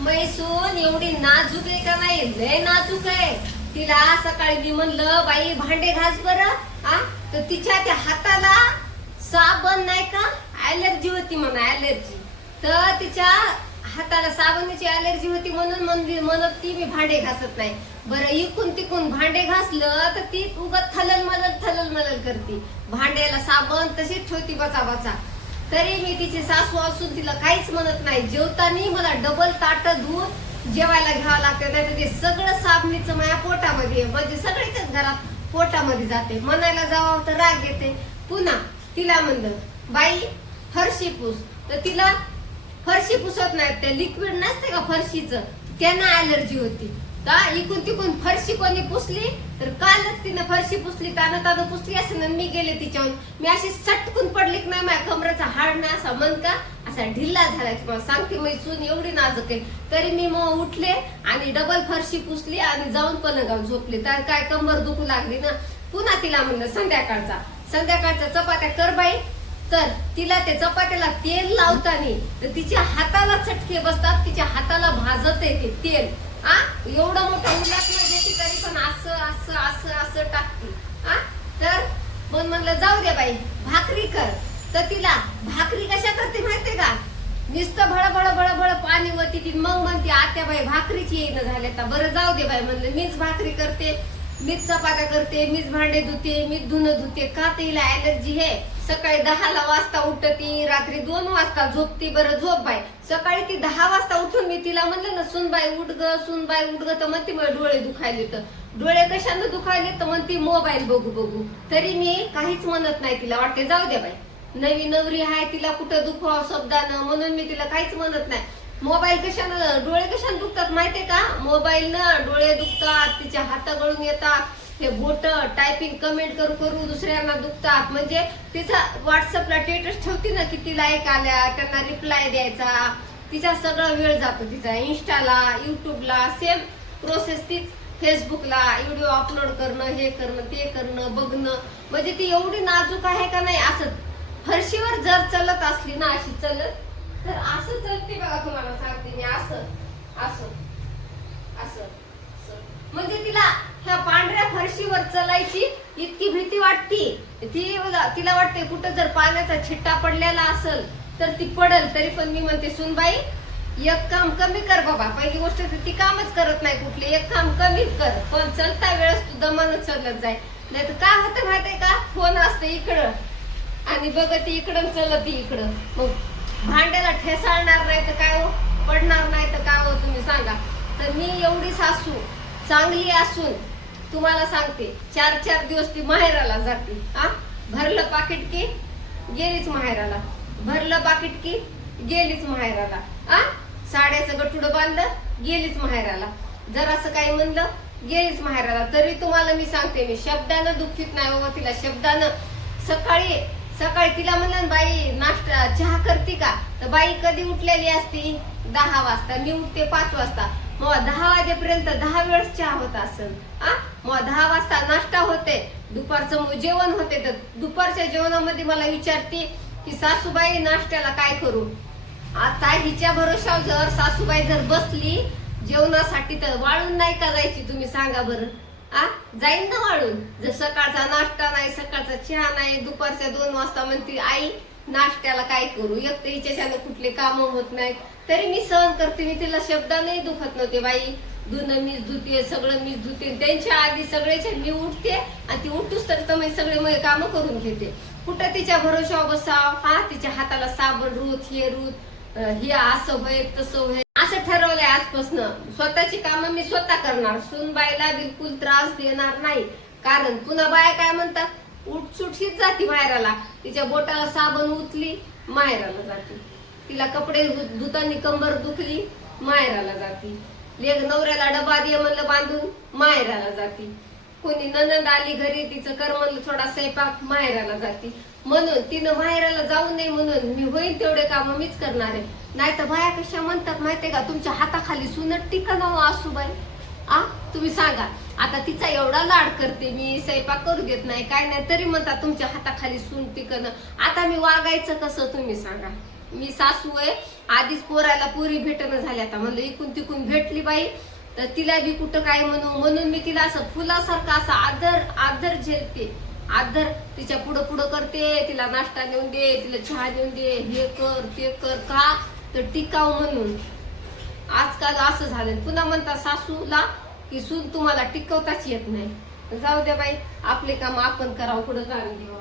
मैसून एवढी नाजूक आहे का नाही? लय नाजूक आहे. तिला सकाळी मी म्हणलं बाई भांडे घास बरं, तर तिच्या त्या हाताला साबण नाही का, ऍलर्जी होती म्हणा, ऍलर्जी. तर तिच्या हाताला साबणाची ऍलर्जी होती म्हणत ती मी भांडे घासत नाही. बरं इकून तिकून भांडे घासलं तर ती उगत थलल मलल करते. भांड्याला साबण तशीच ठेवती बचा बचा. तरी मी तिची सासू असून तिला काहीच म्हणत नाही. जेवताना मला डबल ताट धुवून जेवायला घ्यावं लागतं, नाही तर ते सगळं साबणीचं माझ्या पोटामध्ये, म्हणजे सगळ्याच्याच घरात पोटामध्ये जाते. म्हणायला जावं तर राग येते. पुन्हा तिला म्हणलं बाई फरशी पुस, तर तिला फरशी पुसत नाही. ते लिक्विड नसते का फरशीचं, त्यांना ऍलर्जी होती. का इकून तिकून फरशी कोणी पुसली तर कालच तिने फरशी पुसली, तानं पुसली असेल. मी गेले तिच्यावर, मी अशी सटकून पडली की नाही, माझ्या कमरेचा हाड ना असा मनका असा ढिल्ला झाला. मला सांगते मैसून एवढी नाजूक आहे. तरी मी मग उठले आणि डबल फरशी पुसली आणि जाऊन पलंगावर झोपले. तर काय कंबर दुखू लागली ना. पुन्हा तिला म्हणलं संध्याकाळचा चपात्या कर बाई. तर तिला ते चपात्याला तेल लावताना तर तिच्या हाताला चटके बसतात, तिच्या हाताला भाजत आहे ते तेल. एवढं मोठं उलट घेते तरी पण असं असं असं असं टाकते. तर मग म्हणलं जाऊ दे बाई भाकरी कर. तर तिला भाकरी कशा करते माहितीये का, नुसतं भळ पाणी वरती ती. मग म्हणते आत्या बाई भाकरीची येणं झाले. तर बरं जाऊ दे बाई म्हणलं, मीच भाकरी करते, मीच चपात्या करते, मीच भांडे धुते, मीच धुणं धुते. का तिला ॲलर्जी आहे. सकाळी 10 वाजता उठती, रात्री 2 वाजता झोपती. बरं झोप बाई. सकाळी ती 10 वाजता उठून मी तिला म्हणलं ना सुनबाई उठ ग, तर म्हणते मला डोळे दुखायले. तर डोळे कशानं दुखायले तर म्हणते मोबाईल बघू. तरी मी काहीच म्हणत नाही तिला. वाटते जाऊ दे बाई, नवी नवरी आहे, तिला कुठं दुखवावं शब्दानं, म्हणून मी तिला काहीच म्हणत नाही. मोबाईल कशानं, डोळे कशानं दुखतात माहितीये का, मोबाईल ना डोळे दुखतात, तिच्या हात गळून येतात, हे बोट टायपिंग कमेंट करू दुसऱ्यांना दुखतात. म्हणजे तिचा व्हॉट्सअपला स्टेटस ठेवती ना, किती लाईक आल्या, त्यांना रिप्लाय द्यायचा, तिचा सगळा वेळ जातो. तिचा इंस्टाला, युट्यूबला सेम प्रोसेस तीच. फेसबुकला व्हिडिओ अपलोड करणं, हे करणं, ते करणं, बघणं. म्हणजे ती एवढी नाजूक आहे का नाही. असं फरशीवर जर चलत असली ना, अशी चलत तर असं चलते बघा. तुम्हाला सांगते मी, असं असं असं म्हणजे तिला ह्या पांढऱ्या फरशीवर चलायची इतकी भीती वाटती. तिला वाटते कुठं जर पाण्याचा छिट्टा पडलेला असेल तर ती पडल. तरी पण मी म्हणते सुनबाई एक काम कमी कर बाबा. पहिली गोष्ट तर ती कामच करत नाही कुठले. एक काम कमी कर, पण चलता वेळेस तू दमानं चलत जाय. नाही तर काय होतं माहितीये का, फोन असते इकडं आणि बघत इकडं चलत इकडं. मग भांड्याला ठेसाळणार नाही तर काय हो, पडणार नाही तर काय हो, तुम्ही सांगा. तर मी एवढी सासू चांगली असून तुम्हाला सांगते, 4 दिवस ती माहेराला जाते. भरलं पाकिट की गेलीच माहेराला, भरलं पाकिट की गेलीच माहेराला. साड्याचं गठुडं बांधलं गेलीच माहेराला, जरासं काही म्हणलं गेलीच माहेराला. तरी तुम्हाला मी सांगते, मी शब्दानं दुःखित नाही बाबा तिला. शब्दानं सकाळी तिला म्हणलं बाई नाश्ता चहा करते का, तर बाई कधी उठलेली असती 10 वाजता, मी उठते 5 वाजता. मग 10 वाजेपर्यंत 10 वेळेस चहा होत असेल. मग 10 वाजता नाश्ता होते, दुपारचं जेवण होते. तर दुपारच्या जेवणामध्ये मला विचारते की सासूबाई नाश्त्याला काय करू. आता हिच्या भरोशावर जर सासूबाई जर बसली जेवणासाठी तर वाळून नाही का जायची, तुम्ही सांगा बरं. जाईन ना वाळून. जर सकाळचा नाश्ता नाही, सकाळचा चहा नाही, दुपारच्या 2 वाजता म्हणते आई नाश्त्याला काय करू. एक तर हिच्याच्यानं कुठले काम होत नाहीत. तरी मी सहन करते. मी तिला शब्दाने दुखत नव्हते. बाई धुणं मीच धुते, सगळं मीच धुते. त्यांच्या आधी सगळ्याच्या मी उठते आणि ती उठूच तर मी सगळे काम करून घेते. कुठं तिच्या भरोशावर बसाव. तिच्या हाताला साबण रूत, हे असं होय तसं होय असं ठरवलंय आजपासून. स्वतःची कामं मी स्वतः करणार, सुनबाईला बिलकुल त्रास देणार नाही. कारण पुन्हा बाया काय म्हणतात, उठसुटशीच जाती माहेराला. तिच्या बोटाला साबण उचली माहेराला जाते, तिला कपडे धुतानी कंबर दुखली माहेराला जाती, लेक नवऱ्याला डबा दे म्हणलं बांधून माहेराला जाती, कोणी ननंद आली घरी तिचं कर म्हणलं थोडा स्वयंपाक माहेराला जाती. म्हणून तिनं माहेराला जाऊ नये म्हणून मी होईल तेवढे काम मीच करणार आहे. नाही तर बाया कशा म्हणतात माहितीये का, तुमच्या हाताखाली सुनत टिकन आसूबाई. तुम्ही सांगा. आता तिचा एवढा लाड करते मी, स्वयंपाक करू देत नाही काय नाही, तरी म्हणतात तुमच्या हाताखाली सून टिकन. आता मी वागायचं कसं तुम्ही सांगा. मी सासू आहे, आधीच पोराला पोरी भेटणं झाली, आता म्हणलं इकून तिकून भेटली बाई तर तिला बी कुठं काय म्हणून मी तिला असं फुलासारखं असं आदर झेलते, आदर तिच्या पुढं पुढं करते, तिला नाश्ता नेऊन दे, तिला चहा नेऊन दे, हे कर ते कर, का तर टिकाव म्हणून. आजकाल असं झालं, पुन्हा म्हणतात सासूला की सून तुम्हाला टिकवताच येत नाही. जाऊ द्या बाई, आपले काम आपण करावं, पुढे जाऊन देऊ.